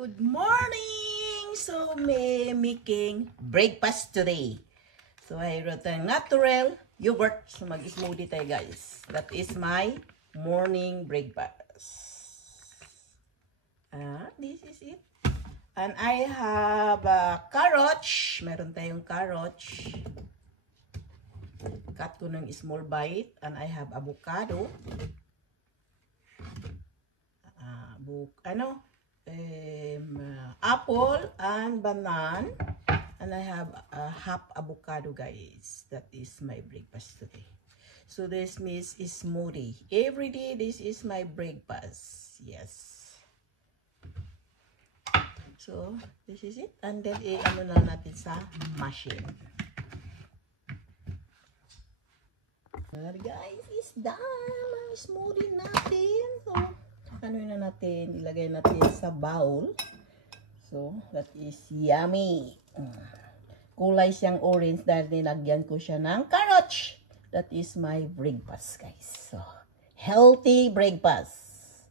Good morning! So, may making breakfast today. So, I wrote a natural yogurt. So, mag-smoothie tayo guys. That is my morning breakfast. This is it. And I have carrots. Meron tayong carrots. Cut ko ng small bite. And I have avocado. Apple and banana, and I have half avocado guys. That is my breakfast today. So this means smoothie. Every day this is my breakfast. Yes. So this is it, and then ano na natin sa machine. Guys, it's done ang smoothie natin. So ano na natin, ilagay natin sa bowl. So, that is yummy. Kulay siyang orange dahil nilagyan ko siya ng carrots. That is my breakfast, guys. So, healthy breakfast.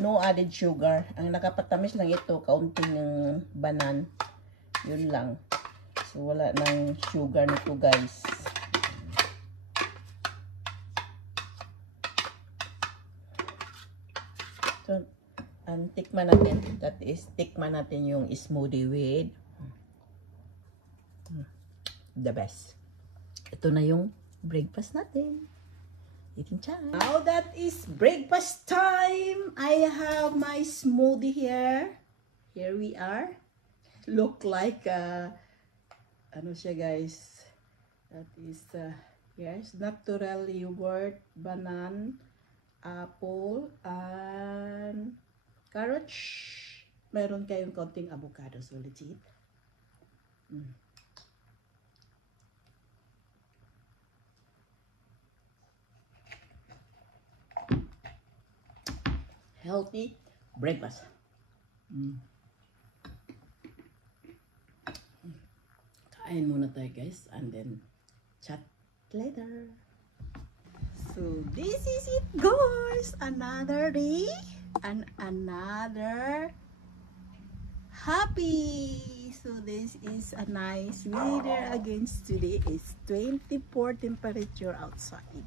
No added sugar. Ang nakapatamis lang ito, kaunting banan. Yun lang. So, wala nang sugar nito, guys. So, tikman natin. That is, tikman natin yung smoothie with the best. Ito na yung breakfast natin. Eating time. Now that is breakfast time. I have my smoothie here. Here we are. Look like, ano siya guys? That is, yes, natural yogurt, banana, apple, and carrots. Meron kayong konting avocado. So, legit. Healthy breakfast. Kain muna tayo guys. And then, chat later. So, this is it guys. Another day. And another happy. So, this is a nice weather against today. It's 24 temperature outside.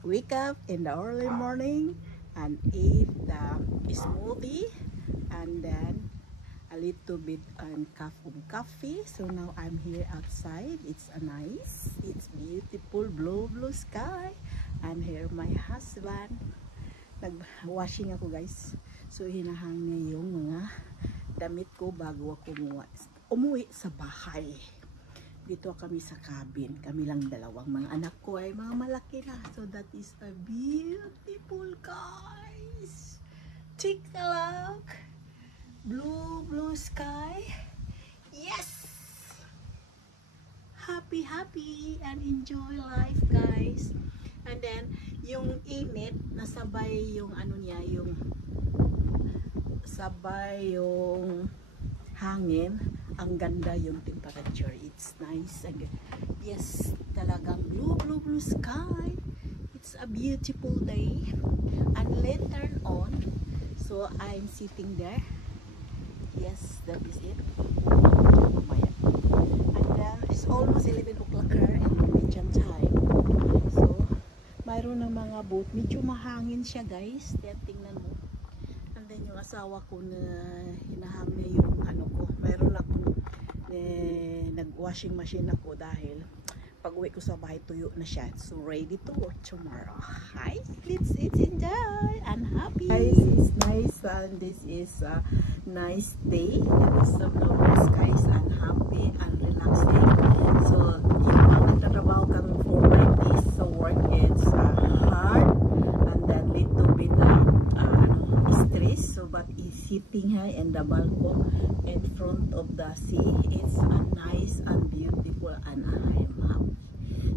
Wake up in the early morning and eat the smoothie. And then a little bit of coffee. So now I'm here outside. It's beautiful blue sky. And here my husband. Nag-washing ako guys. So hinahang niya yung mga damit ko bago ako umuwi sa bahay. Dito kami sa cabin. Kami lang dalawang. Mga anak ko ay mga malaki na. So that is a beautiful guys. Take a look. Blue sky. Yes. Happy and enjoy life guys. And then yung init nasabay yung ano niya, yung sabay yung hangin. Ang ganda yung temperature. It's nice. Yes, talagang blue sky. It's a beautiful day. And later on, so I'm sitting there. Yes, that is it. And then it's almost 11 o'clock here in Norwegian time. So, mayroon ng mga boat. Medyo mahangin siya guys. Tingnan mo. And then yung asawa ko na hinahang niya yung ano ko. Mayroon akong nag-washing machine ako dahil pag uwi ko sa bahay tuyo na siya. So ready to work tomorrow. Hi, let's enjoy and happy. Guys, it's nice and this is a nice day. It's some lovely skies and happy and relaxing. So yung mga nagtatrabaho kang for days sa work, it's hard and then little bit stress. So but sitting here in the balcony in front of the sea, it's a nice and beautiful and I'm happy.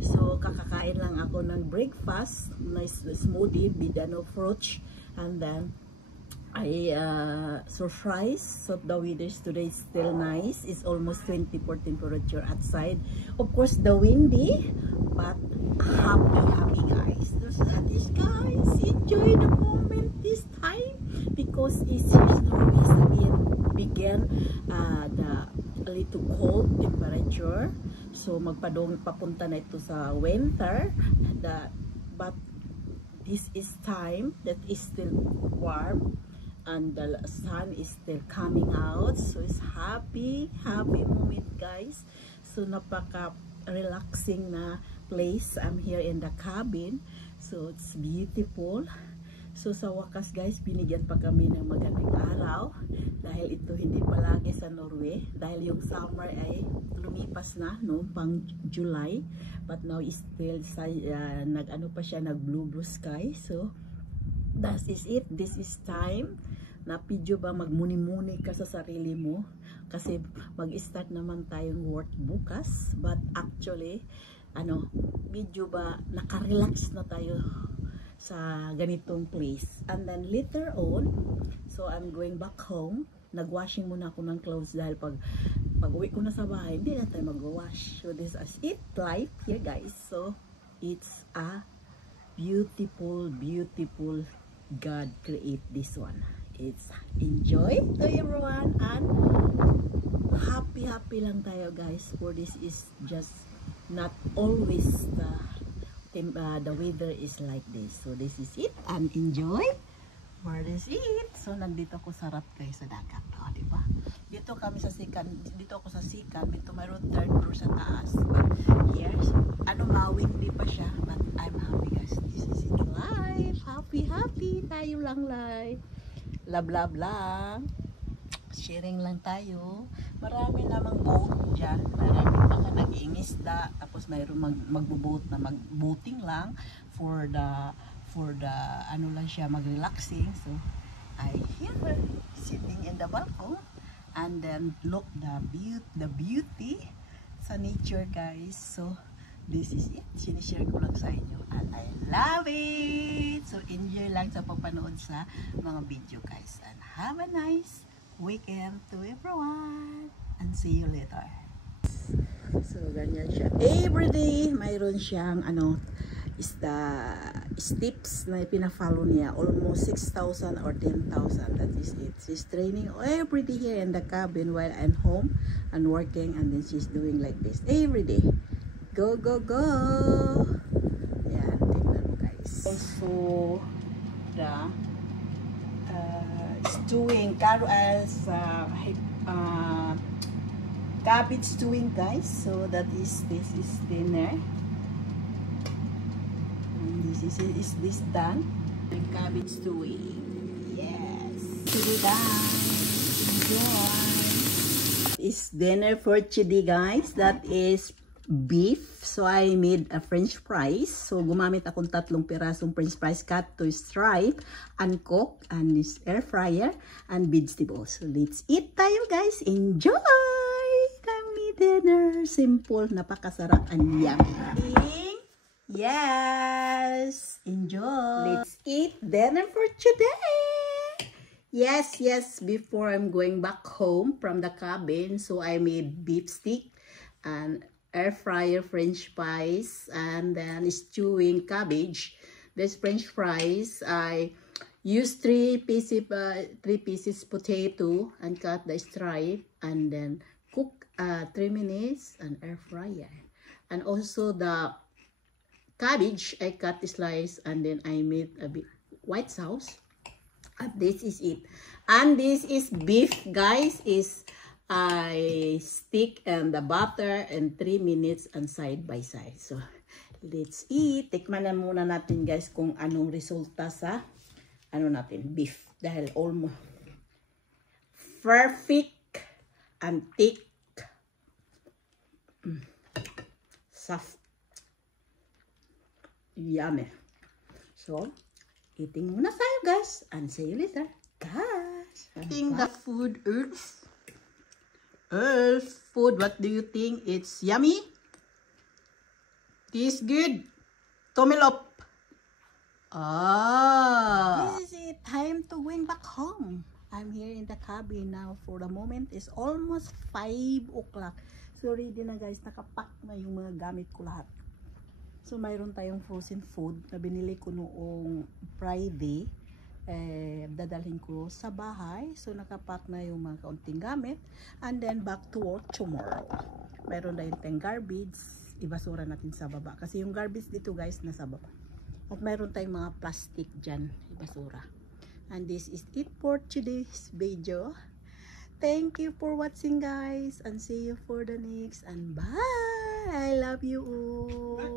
So kakakain lang ako ng breakfast, nice smoothie with no fruits, and then I surprised. So the weather today is still nice. It's almost 24 temperature outside. Of course the windy, but happy guys. That is guys. Enjoy the moment. because it's Norway began the a little cold temperature, so papunta na ito sa winter, but this is time that is still warm and the sun is still coming out, so it's happy moment guys. So napaka relaxing na place. I'm here in the cabin, so it's beautiful. So sa wakas guys, binigyan pa kami ng magandang araw dahil ito hindi palagi sa Norway, dahil yung summer ay lumipas na no pang July, but now is still nag-ano pa siya, nag blue sky. So that is it. This is time na video ba magmuni-muni ka sa sarili mo kasi mag-start naman tayong work bukas, but actually video ba naka-relax na tayo sa ganitong place. And then later on, so I'm going back home. Nag-washing muna ako ng clothes dahil pag uwi ko na sa bahay, hindi na tayo mag-wash. So this is it, life here guys. So it's a beautiful God create this one. It's enjoy to everyone and happy lang tayo guys, for this is just not always the weather is like this. So this is it and enjoy. Where is it? So nandito ako sa harap guys sa dagat, di ba? Dito kami sa Sikan, dito ako sa Sikan, dito mayroon third floor sa taas. But here, windy pa siya, but I'm happy guys. This is it, life. Happy tayo lang life. Love lang. Sharing lang tayo. Marami namang boat dyan. Marami mga nag-iingisda. Tapos mayroon magbo-boat na mag-boating lang for the lang siya, mag-relaxing. So I here sitting in the balcony and then look the beauty sa nature guys. So this is it. Sinishare ko lang sa inyo and I love it. So enjoy lang sa pagpanood sa mga video guys, and have a nice weekend to everyone and see you later. So ganyan siya everyday. Mayroon siyang is the steps na pina-follow niya, almost 6,000 or 10,000. That is it. She's training every day here in the cabin while I'm home and working, and then she's doing like this every day. Go yan, tingnan mo guys. Also the stewing cabbage stewing guys. So this is dinner. Is this done? And cabbage stewing. Yes. Today guys, enjoy. Is dinner for today guys. That is beef. So I made a french fries. So gumamit akong 3 pirasong french fries cut to stripe, uncooked, and this air fryer and vegetables. So let's eat tayo guys. Enjoy kami dinner. Simple, napakasarap and yummy. Yes, enjoy. Let's eat dinner for today. Yes, before I'm going back home from the cabin, so I made beef stick and air fryer french fries and then stewing cabbage. This french fries, I used 3 pieces potato and cut the stripe and then cook 3 minutes and air fryer. And also the cabbage, I cut the slice and then I made a bit white sauce. And this is it. And this is beef guys. Is I stick and the butter and 3 minutes and side by side. So let's eat. Tikman na muna natin guys kung anong resulta sa natin beef, dahil almost perfect and thick, soft. Yummy. So, eating muna tayo guys and see you later. Guys, eating the food, Earth food, what do you think? It's yummy? Tastes good? Thumbs up. This is it. Time to going back home. I'm here in the cabin now. For the moment, it's almost 5 o'clock. So, ready na guys. Nakapack na yung mga gamit ko lahat. So mayroon tayong frozen food na binili ko noong Friday. dadalhin ko sa bahay. So nakapack na yung mga kaunting gamit, and then back to work tomorrow. Mayroon na yung garbage, ibasura natin sa baba kasi yung garbage dito guys nasa baba, at mayroon tayong mga plastic dyan ibasura. And this is it for today's video. Thank you for watching guys, and see you for the next, and bye. I love you all.